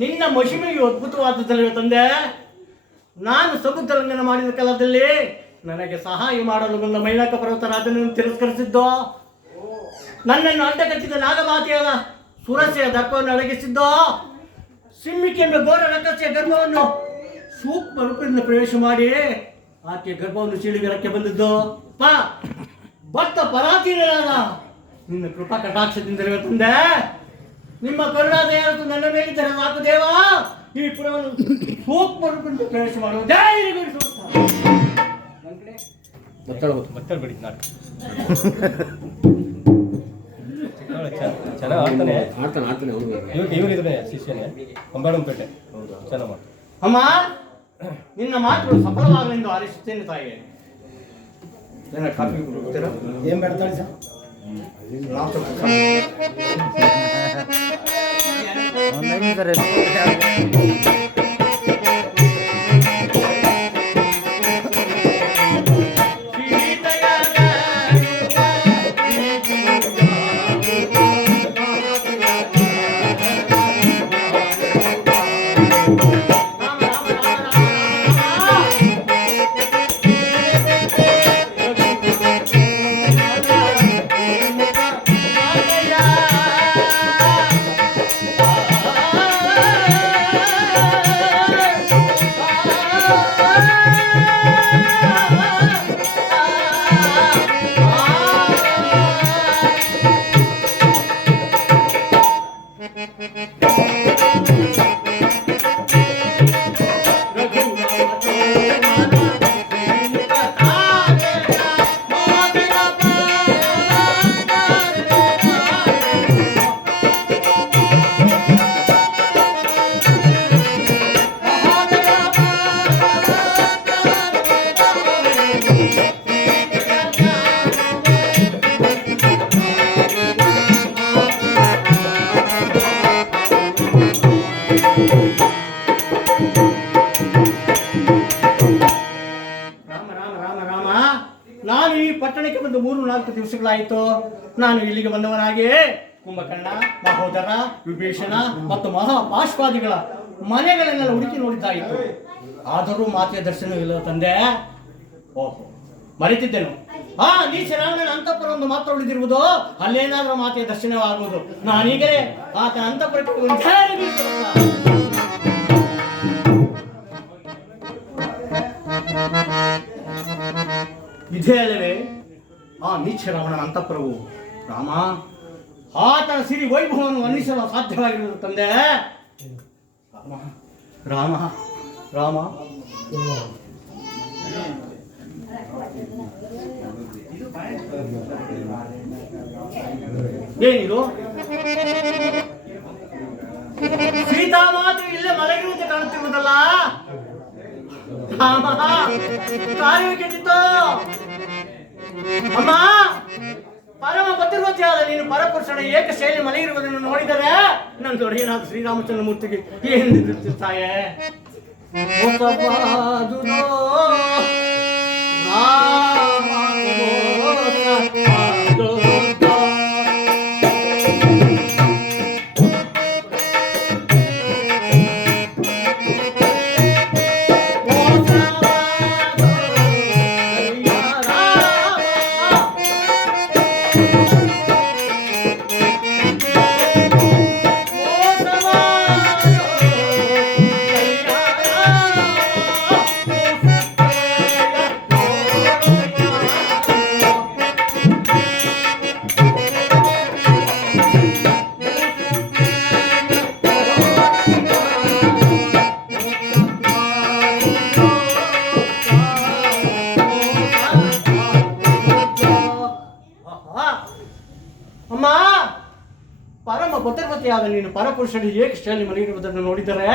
ನಿನ್ನ ಮಹಿಮೆಯು ಅದ್ಭುತವಾದದಲ್ಲಿವೆ ತಂದೆ. ನಾನು ಸಮುದ್ರಲಂಘನ ಮಾಡಿದ ಕಾಲದಲ್ಲಿ ನನಗೆ ಸಹಾಯ ಮಾಡಲು ಬಂದ ಮೈನಾಕ ಪರ್ವತರಾಜನನ್ನು ತಿರಸ್ಕರಿಸಿದ್ದೋ, ನನ್ನನ್ನು ಅಡ್ಡಗಟ್ಟಿದ ನಾಗಮಾತೆಯಾದ ಸುರಸೆಯ ದರ್ಪವನ್ನು ಅಡಗಿಸಿದ್ದೋ, ಸಿಂಹಿಕೆಂಬ ಘೋರ ರಕ್ಕಸೆಯ ಗರ್ಭವನ್ನು ಸೂಕ್ಷ್ಮ ರೂಪದಿಂದ ಪ್ರವೇಶ ಮಾಡಿ ಆಕೆಯ ಗರ್ಭವನ್ನು ಸೀಳಿಗರಕ್ಕೆ ಬಂದಿದ್ದು ಭಕ್ತ ಪರಾಧೀನರಾದ ನಿನ್ನ ಕೃಪಾ ಕಟಾಕ್ಷದಿಂದಲೇ ತಂದೆ. ನಿಮ್ಮ ಕರುಣಾದಯಾರತು ನನ್ನ ಮೇಲಿದ್ದರೆ ಸಾಕು ದೇವ, ಈ ಪುರವನ್ನು ಸೂಕ್ಷ್ಮ ರೂಪದಿಂದ ಪ್ರವೇಶ ಮಾಡುವ ಮತ್ತಳ್ಬೇಡಿ ಚೆನ್ನಾಗಿ ಆಡ್ತಾನೆ ಇವರಿದ್ರೆ ಶಿಷ್ಯನೇ ಕಂಬಾಡಂಪೇಟೆ. ಚೆನ್ನಾಗಿ ಮಾಡಿ ಅಮ್ಮ, ನಿನ್ನ ಮಾತುಗಳು ಸಫಲವಾಗಲೆಂದು ಆಲಿಸುತ್ತೇನೆ ತಾಯಿಗೆ. ಕಾಫಿ ಕೊಡ್ತೀರಾ? ಏನ್ ಬೇಡ್ತಾಳೆ ಸರ್? ನಾನು ಈ ಪಟ್ಟಣಕ್ಕೆ ಬಂದು 3-4 ದಿವಸಗಳಾಯಿತು. ನಾನು ಇಲ್ಲಿಗೆ ಬಂದವನಾಗಿ ಕುಂಭಕರ್ಣ, ಮಹೋದರ, ವಿಭೀಷಣ ಮತ್ತು ಮಹಾಪಾಶ್ವಾದಿಗಳ ಮನೆಗಳನ್ನೆಲ್ಲ ಹುಡುಕಿ ನೋಡಿದ್ದಾಯಿತು. ಆದರೂ ಮಾತೆಯ ದರ್ಶನವಿಲ್ಲ ತಂದೆ. ಓಹೋ, ಮರೆತಿದ್ದೆನು. ನೀಚ ರಾವಣನ ಅಂತಃಪುರವನ್ನು ಮಾತ್ರ ಉಳಿದಿರುವುದು, ಅಲ್ಲೇನಾದ್ರೂ ಮಾತೆಯ ದರ್ಶನವಾಗುವುದು. ನಾನೀಗಲೇ ಆತನ ಅಂತಃಪುರಕ್ಕೆ ಇದೇ ಅಲ್ಲವೇ ಆ ನೀಚ ರಾವಣನ ಅಂತಃಪುರವು. ರಾಮ, ಆತನ ಸಿರಿ ವೈಭವವನ್ನು ವರ್ಣಿಸಲು ಸಾಧ್ಯವಾಗಿರುವುದು ತಂದೆ. ರಾಮ ರಾಮ ರಾಮ ಏನಿದು? ಸೀತಾಮಾತೆ ಇಲ್ಲೇ ಮಲಗಿರುವಂತೆ ಕಾಣುತ್ತಿರುವುದಲ್ಲ. ಕಾರ್ಯ ಕೆಟ್ಟಿತ್ತು. ಅಮ್ಮ, ಪರಮ ಭದ್ರವತಿಯಾದ ನೀನು ಪರಪುರುಷನ ಏಕ ಶೈಲಿ ಮಲಗಿರುವುದನ್ನು ನೋಡಿದರೆ ನನ್ನ ದೊಡ್ಡನಾದ ಶ್ರೀರಾಮಚಂದ್ರ ಮೂರ್ತಿಗೆ ಏನು ತಾಯೇ? ರಾಮ ಅಮ್ಮ, ಪರಮ ಭದ್ರವತಿಯಾದ ನೀನು ಪರಪುರುಷನಿಗೆ ಏಕಶ್ರೇಣಿ ಮನೆಯಿರುವುದನ್ನು ನೋಡಿದರೆ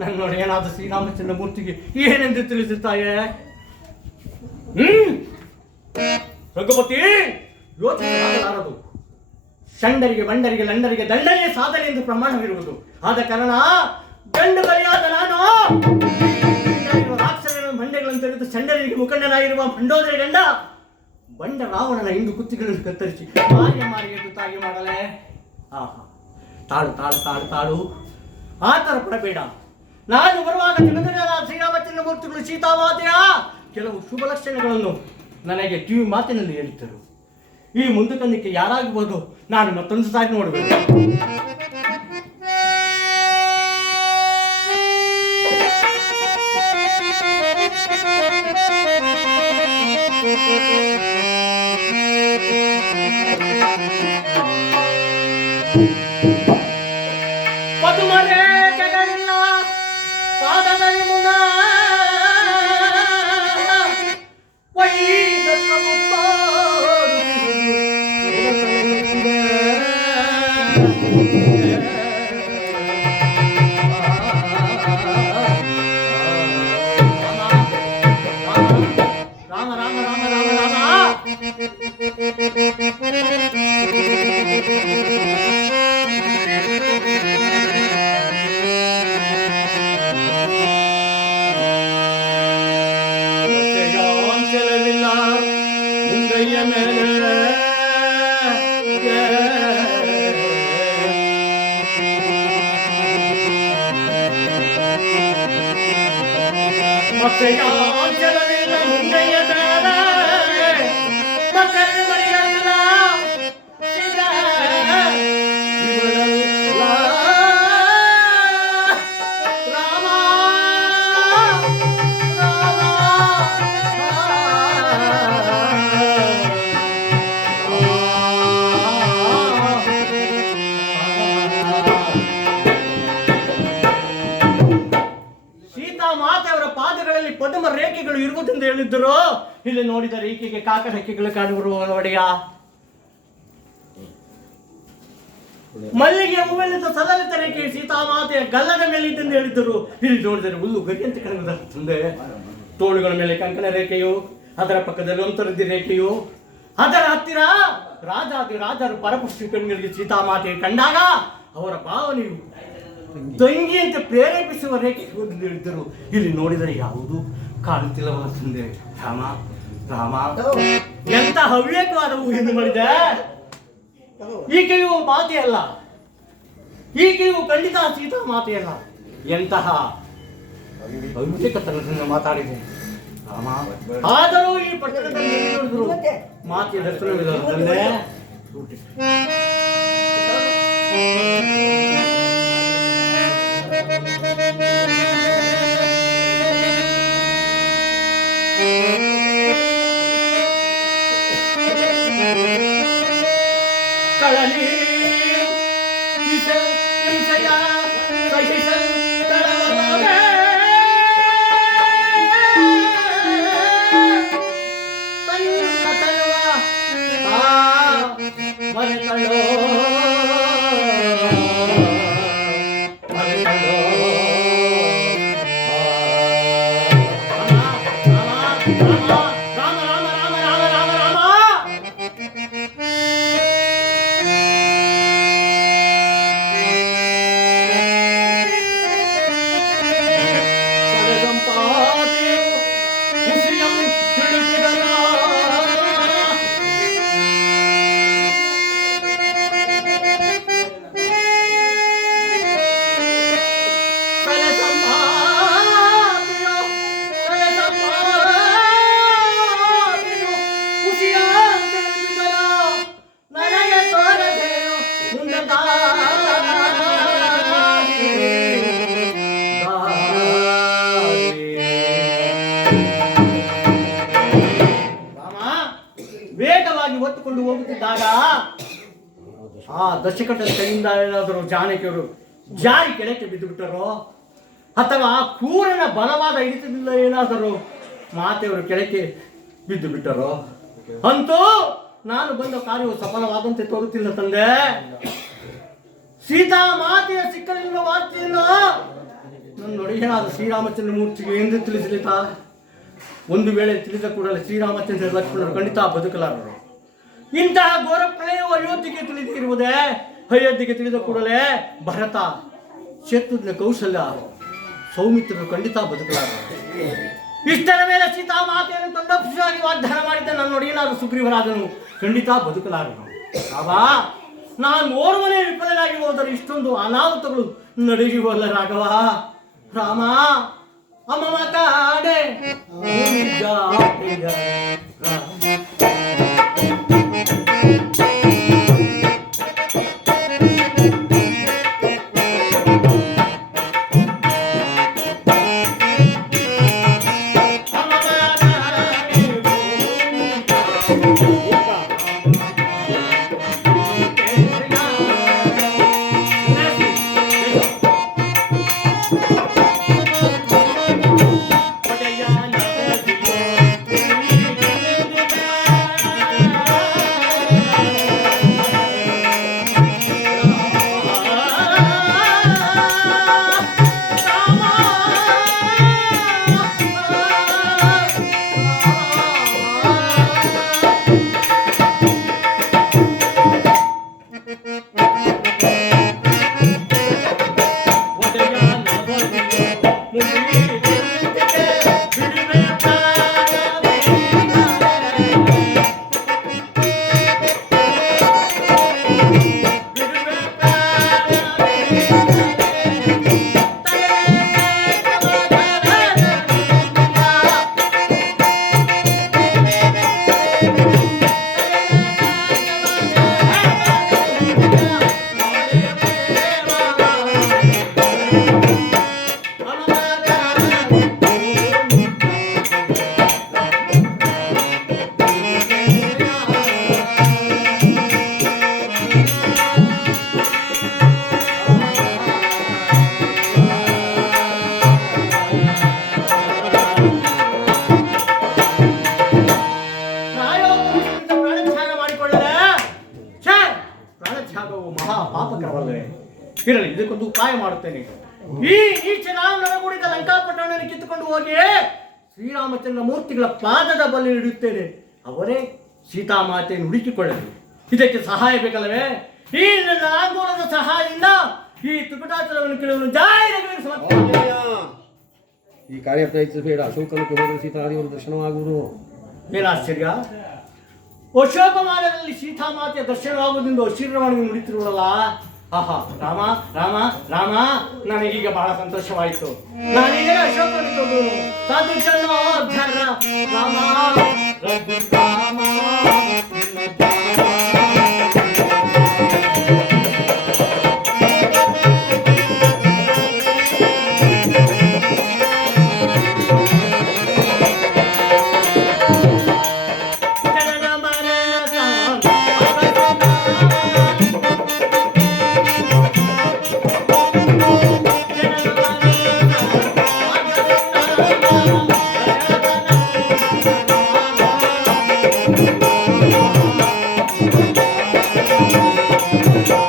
ನನ್ನೊಡೆಯನಾದ ಶ್ರೀರಾಮಚಂದ್ರ ಮೂರ್ತಿಗೆ ಏನೆಂದು ತಿಳಿಸುತ್ತಾಯೆ? ರಘುಪತಿ, ಯೋಚಿಸಲಾಗಲಾರದು. ಷಂಡರಿಗೆ ಬಂಡರಿಗೆ ಲಂಡರಿಗೆ ದಂಡನೆ ಸಾಧನೆ ಎಂದು ಪ್ರಮಾಣವಿರುವುದು. ಆದ ಕಾರಣ ಗಂಡು ಬಲಿಯಾದ ನಾನು ರಾಕ್ಷಸರ ಮಂಡೆಗಳನ್ನು ತೆಗೆದು ಷಂಡರಿಗೆ ಮುಖಂಡನಾಗಿರುವ ಮಂಡೋದರ ಗಂಡ ಬಂಡ ರಾವಣನ ಹಿಂಡು ಕುತ್ತಿಗಳನ್ನು ಕತ್ತರಿಸಿ ಮಾರಿ ಎಂದು ತಾಗಿ ಮಾಡಲೇ. ಆಹಾ, ತಾಳು ತಾಳು ತಾಳು ತಾಳು, ಆ ಥರ ಪಡಬೇಡ. ನಾನು ಬರುವಾಗ ಜಗದನಾದ ಶ್ರೀರಾಮಚಂದ್ರ ಮೂರ್ತಿಗಳು ಸೀತಾಮಾತೆಯ ಕೆಲವು ಶುಭ ಲಕ್ಷಣಗಳನ್ನು ನನಗೆ ಟಿವಿ ಮಾತಿನಲ್ಲಿ ಹೇಳಿದ್ದರು. ಈ ಮುಂದಕ್ಕೆ ಯಾರಾಗಬಹುದು? ನಾನು ಮತ್ತೊಂದು ಸಾರಿ ನೋಡಬೇಕು. ಪದುಮರೇಖೆಗಳಿಲ್ಲ ಪಾದದಲ್ಲಿ ಮುನ ರಾಮ ರಾಮ ರಾಮ ರಾಮ ರಾಮ. ಚೆಲವಿಲ್ಲ ಮುಂಗೈಯ ಮೇಲೆ ಮತ್ತೆ ಚೆಲವಿಲ್ಲ ಮುಂಗೈಯ ಮೇಲೆ ಮತ್ತೆ ಮಡಿಯಲ್ಲ ರಾಮ ಮಾತೆಯವರ ಪಾದಗಳಲ್ಲಿ ಪದ್ಮ ರೇಖೆಗಳು ಇರುವುದೆಂದು ಹೇಳಿದ್ದರು. ಇಲ್ಲಿ ನೋಡಿದ ರೇಖೆಗೆ ಕಾಕ ರೆಕ್ಕೆಗಳು ಕಾಣುವ ಒಡೆಯ. ಮಲ್ಲಿಗೆ ಹೂವಿನಿಂದ ಸದಲಿತ ರೇಖೆ ಸೀತಾಮಾತೆಯ ಗಲ್ಲದ ಮೇಲೆ ಇದ್ದೆಂದು ಹೇಳಿದ್ದರು. ಇಲ್ಲಿ ನೋಡಿದರೆ ಹುಲ್ಲು ಗರಿಯಂತೆ ಕಾಣುವುದಂತೆ. ತೋಳುಗಳ ಮೇಲೆ ಕಂಕಣ ರೇಖೆಯು, ಅದರ ಪಕ್ಕದಲ್ಲಿ ಒಂತರದ್ದಿ ರೇಖೆಯು, ಅದರ ಹತ್ತಿರ ರಾಜರು ಪರಪುಷ್ಟಿ ಕಣ್ಗಳಿಗೆ ಸೀತಾಮಾತೆ ಕಂಡಾಗ ಅವರ ಭಾವನೆಯು ತಂಗಿಯಂತೆ ಪ್ರೇರೇಪಿಸುವ ರೇಖೆ ಹೇಳಿದ್ದರು. ಇಲ್ಲಿ ನೋಡಿದರೆ ಯಾವುದು ಕಾಣುತ್ತಿಲ್ಲವಲ್ಲ ತಂದೆ. ರಾಮ ರಾಮ, ಎಂತ ಹವ್ಯಕವಾದ ಊಹೆಯನ್ನು ಮಾಡಿದೆ. ಈಕೆಯು ಮಾತೆಯಲ್ಲ, ಈಕೆಯು ಖಂಡಿತ ಸೀತಾ ಮಾತೆಯಲ್ಲ. ಎಂತಹ ಅವಿವೇಕತನದಿಂದ ಮಾತಾಡಿದೆ ರಾಮ. ಆದರೂ ಈ ಪಟ್ಟಣದಲ್ಲಿ ನೋಡಿದ್ರು ಮಾತೆಯ ದರ್ಶನವಿಲ್ಲ ತಂದೆ. ಕಳಲಿ ಹಿಂಸೆಯ ಸಹಿಸಲು ತಡವಲಾಗ ತನ್ನುವ ಮರೆತಳೋ ವೇಗವಾಗಿ ಒತ್ತುಕೊಂಡು ಹೋಗುತ್ತಿದ್ದಾಗ ಆ ದಶಕಟದ ಕೈಯಿಂದ ಏನಾದರೂ ಜಾನಕಿಯರು ಜಾರಿ ಕೆಳಕ್ಕೆ ಬಿದ್ದು ಬಿಟ್ಟರೋ, ಅಥವಾ ಕೂರನ ಬಲವಾದ ಹಿಡಿತದಿಂದ ಏನಾದರೂ ಮಾತೆಯವರು ಕೆಳಕ್ಕೆ ಬಿದ್ದು ಬಿಟ್ಟರೋ, ಅಂತೂ ನಾನು ಬಂದ ಕಾರ್ಯವು ಸಫಲವಾದಂತೆ ತೋರುತ್ತಿಲ್ಲ ತಂದೆ. ಸೀತಾ ಮಾತೆಯ ಸಿಕ್ಕಲಿನ ವಾರ್ತೆಯನ್ನು ನನ್ನ ಒಡೆಯನಾದ ಶ್ರೀರಾಮಚಂದ್ರ ಮೂರ್ತಿಗೆ ಎಂದು ತಿಳಿಸಲಿತ. ಒಂದು ವೇಳೆ ತಿಳಿದ ಕೂಡಲೇ ಶ್ರೀರಾಮಚಂದ್ರ ಲಕ್ಷ್ಮಣರು ಖಂಡಿತ ಬದುಕಲಾರರು. ಇಂತಹ ಘೋರ ಪ್ರಳಯವು ಅಯೋಧ್ಯೆಗೆ ತಿಳಿದಿರುವುದೇ. ಅಯೋಧ್ಯೆಗೆ ತಿಳಿದ ಕೂಡಲೇ ಭರತ, ಶತ್ರುಘ್ನ, ಕೌಶಲ್ಯ, ಸೌಮಿತ್ರರು ಖಂಡಿತ ಬದುಕಲಾರರು. ಇಷ್ಟರ ಮೇಲೆ ಸೀತಾ ಮಾತೆಯನ್ನು ತಂದಪುಷವಾಗಿ ವಾಗ್ದಾನ ಮಾಡಿದ್ದ ನನ್ನ ಒಡೆಯನಾದ ಸುಗ್ರೀವರಾಜನು ಖಂಡಿತ ಬದುಕಲಾರನು. ರಾಘವ, ನಾನು ಓರ್ವನೇ ವಿಫಲನಾಗಿ ಹೋದರೆ ಇಷ್ಟೊಂದು ಅನಾಹುತಗಳು ನಡೆಯುವಲ್ಲ ರಾಘವ. ರಾಮ ಅಮ್ಮ ಮಾತಾಡೆ ಮಹಾಪಾಪಕರವಲ್ಲವೇ? ಇರಲಿ, ಇದಕ್ಕೊಂದು ಉಪಾಯ ಮಾಡುತ್ತೇನೆ. ಈ ನೀಚ ರಾವಣನಗೂಡಿದ ಲಂಕಾಪಟ್ಟಣವನ್ನು ಕಿತ್ತುಕೊಂಡು ಹೋಗಿ ಶ್ರೀರಾಮಚಂದ್ರ ಮೂರ್ತಿಗಳ ಪಾದದ ಬಳಿ ಇಡುತ್ತೇನೆ. ಅವರೇ ಸೀತಾಮಾತೆಯನ್ನು ಹುಡುಕಿಕೊಳ್ಳಲಿ. ಇದಕ್ಕೆ ಸಹಾಯ ಬೇಕಲ್ಲವೇ? ಈ ನನ್ನ ಆಂದೋಲನದ ಸಹಾಯದಿಂದ ಈ ತುಕಟಾಚಲವನ್ನು ಕೇಳಲು ಈ ಕಾರ್ಯ ಪ್ರಯತ್ನಿಸಬೇಡ. ಅಶೋಕನಕ್ಕೆ ಹೋದರೆ ಸೀತಾದೇವಿಯ ದರ್ಶನವಾಗುವುದು. ಏನಾಶ್ಚರ್ಯ! ಅಶೋಕಮಾಲದಲ್ಲಿ ಸೀತಾಮಾತೆಯ ದರ್ಶನವಾಗುವುದೆಂದು ಅಶೀರ್ವಾಣಿ ನುಡಿತಿರುವಲ್ಲ. ಆಹಾ, ರಾಮ ರಾಮ ರಾಮ, ನನಗೀಗ ಬಹಳ ಸಂತೋಷವಾಯಿತು. ನಾನೀಗ ಅಶೋಕನಿಗೆ ಹೋಗುವುದು. Rama Rama Thank you.